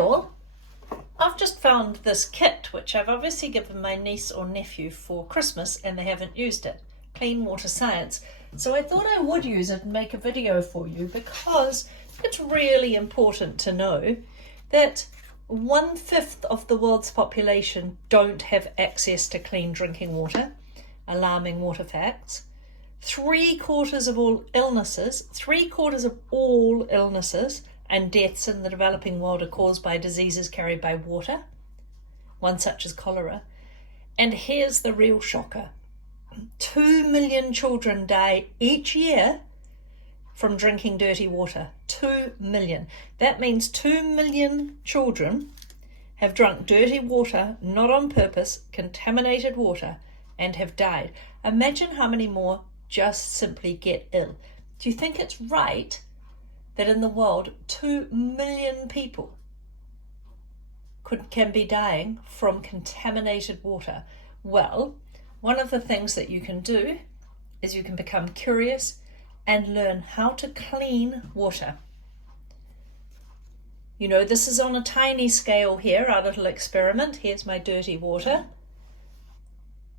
all, I've just found this kit which I've obviously given my niece or nephew for Christmas and they haven't used it. Clean Water Science. So I thought I would use it and make a video for you because it's really important to know that 1/5 of the world's population don't have access to clean drinking water. Alarming water facts. 3/4 of all illnesses, 3/4 of all illnesses and deaths in the developing world are caused by diseases carried by water, one such as cholera. And here's the real shocker. 2 million children die each year from drinking dirty water. 2 million. That means 2 million children have drunk dirty water, not on purpose, contaminated water, and have died. Imagine how many more just simply get ill. Do you think it's right that in the world 2 million people can be dying from contaminated water? Well, one of the things that you can do is you can become curious and learn how to clean water. You know, this is on a tiny scale here, our little experiment. Here's my dirty water.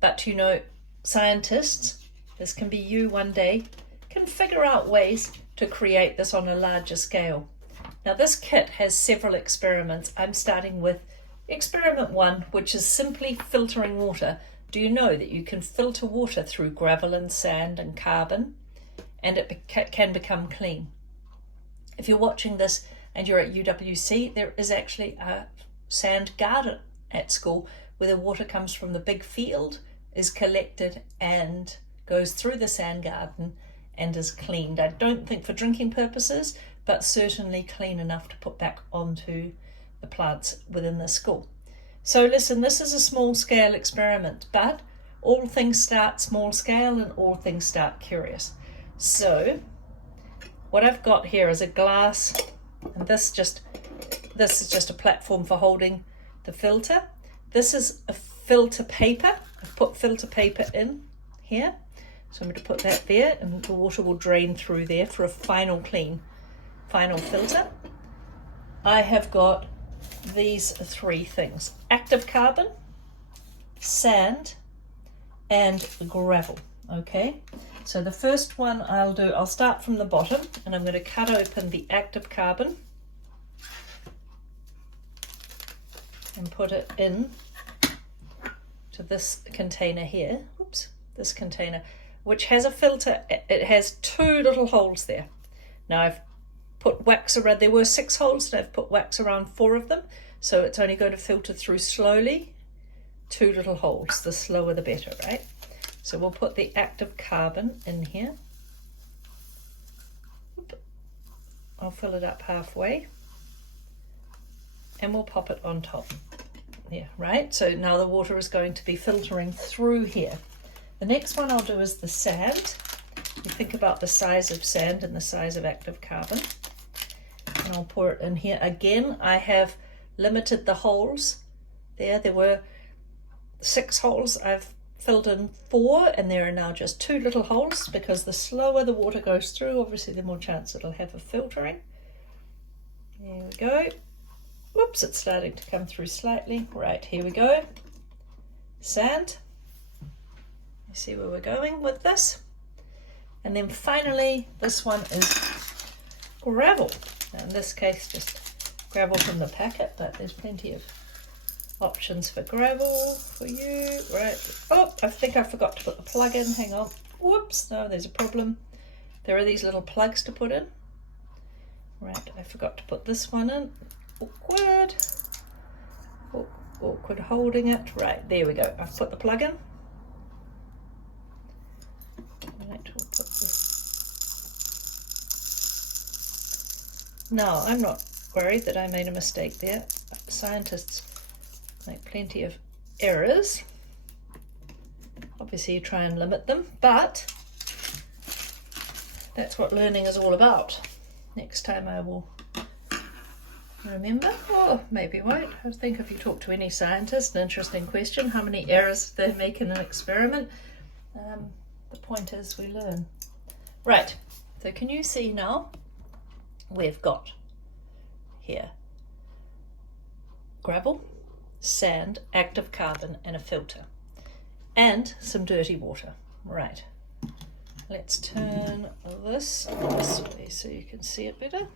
But you know, scientists, this can be you one day, can figure out ways to create this on a larger scale. Now this kit has several experiments. I'm starting with experiment 1, which is simply filtering water. Do you know that you can filter water through gravel and sand and carbon and it can become clean? If you're watching this and you're at UWC, there is actually a sand garden at school where the water comes from the big field, is collected and goes through the sand garden and is cleaned. I don't think for drinking purposes, but certainly clean enough to put back onto the plants within the school. So listen, this is a small scale experiment, but all things start small scale and all things start curious. So what I've got here is a glass, and this is just a platform for holding the filter. This is a filter paper. I've put filter paper in here. So I'm going to put that there and the water will drain through there for a final filter. I have got these 3 things: active carbon, sand, and gravel. Okay, so the first one I'll start from the bottom and I'm going to cut open the active carbon and put it in to this container here. Oops, this container, which has a filter. It has 2 little holes there. Now I've put wax around, there were 6 holes and I've put wax around 4 of them, so it's only going to filter through slowly. 2 little holes, the slower the better, right? So we'll put the active carbon in here. I'll fill it up halfway and we'll pop it on top. Yeah, right, so now the water is going to be filtering through here. The next one I'll do is the sand. You think about the size of sand and the size of active carbon. And I'll pour it in here. Again, I have limited the holes there. There were 6 holes. I've filled in 4 and there are now just 2 little holes because the slower the water goes through, obviously the more chance it'll have of filtering. There we go. Whoops, it's starting to come through slightly. Right, here we go. Sand. You see where we're going with this? And then finally, this one is gravel. Now in this case, just gravel from the packet, but there's plenty of options for gravel for you. Right. Oh, I think I forgot to put the plug in. Hang on. Whoops, no, there's a problem. There are these little plugs to put in. Right, I forgot to put this one in. Awkward. Awkward holding it. Right, there we go. I've put the plug in. Right, we'll put this. Now, I'm not worried that I made a mistake there. Scientists make plenty of errors. Obviously, you try and limit them, but that's what learning is all about. Next time I will remember, or maybe won't. I think if you talk to any scientist, an interesting question, how many errors they make in an experiment. The point is we learn. Right, so can you see now we've got here gravel, sand, active carbon, and a filter. And some dirty water. Right. Let's turn this way so you can see it better.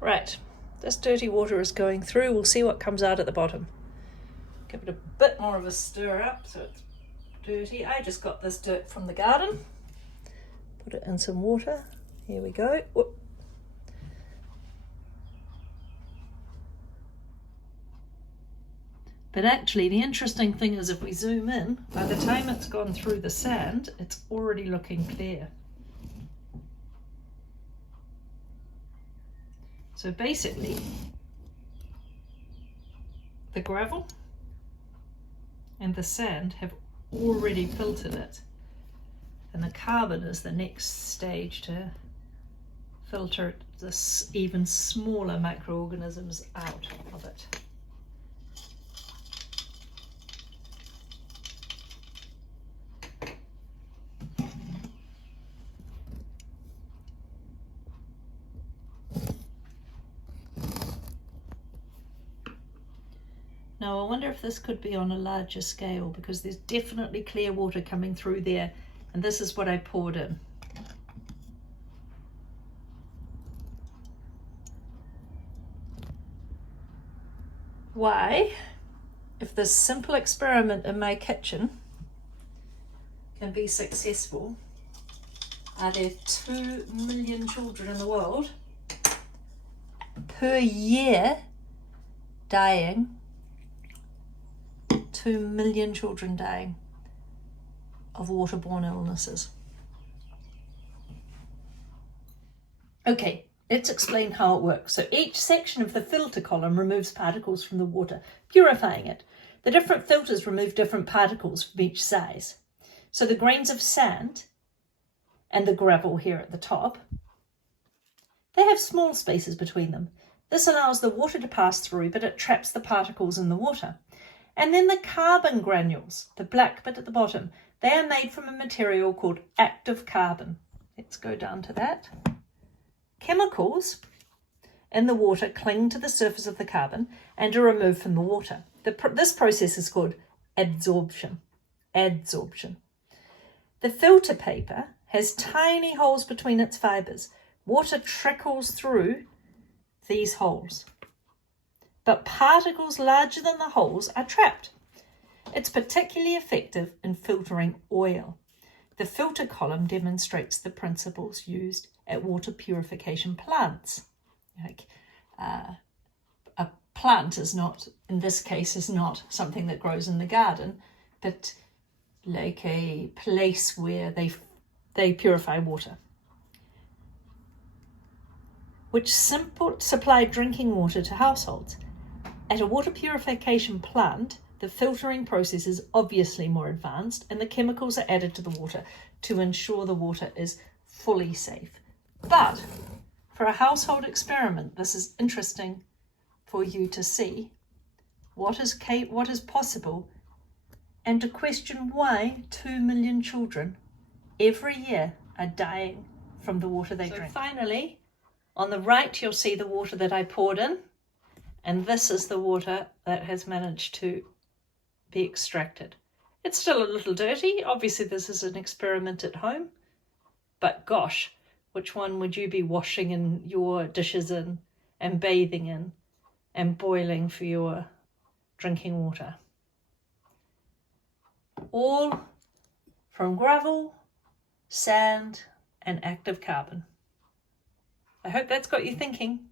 Right. This dirty water is going through. We'll see what comes out at the bottom. Give it a bit more of a stir up so it's dirty. I just got this dirt from the garden. Put it in some water. Here we go. Whoop. But actually the interesting thing is if we zoom in, by the time it's gone through the sand, it's already looking clear. So basically, the gravel and the sand have already filtered it. And the carbon is the next stage to filter this even smaller microorganisms out of it. Now I wonder if this could be on a larger scale, because there's definitely clear water coming through there, and this is what I poured in. Why, if this simple experiment in my kitchen can be successful, are there 2 million children in the world per year dying? 2 million children dying of waterborne illnesses. Okay, let's explain how it works. So each section of the filter column removes particles from the water, purifying it. The different filters remove different particles from each size. So the grains of sand and the gravel here at the top, they have small spaces between them. This allows the water to pass through, but it traps the particles in the water. And then the carbon granules, the black bit at the bottom, they are made from a material called active carbon. Let's go down to that. Chemicals in the water cling to the surface of the carbon and are removed from the water. This process is called adsorption. The filter paper has tiny holes between its fibres. Water trickles through these holes, but particles larger than the holes are trapped. It's particularly effective in filtering oil. The filter column demonstrates the principles used at water purification plants. A plant is not, in this case, is not something that grows in the garden, but like a place where they purify water, which supply drinking water to households. At a water purification plant, the filtering process is obviously more advanced and the chemicals are added to the water to ensure the water is fully safe. But for a household experiment, this is interesting for you to see what is possible and to question why 2 million children every year are dying from the water they drink. Finally, on the right, you'll see the water that I poured in. And this is the water that has managed to be extracted. It's still a little dirty. Obviously, this is an experiment at home. But gosh, which one would you be washing in your dishes in and bathing in and boiling for your drinking water? All from gravel, sand, and active carbon. I hope that's got you thinking.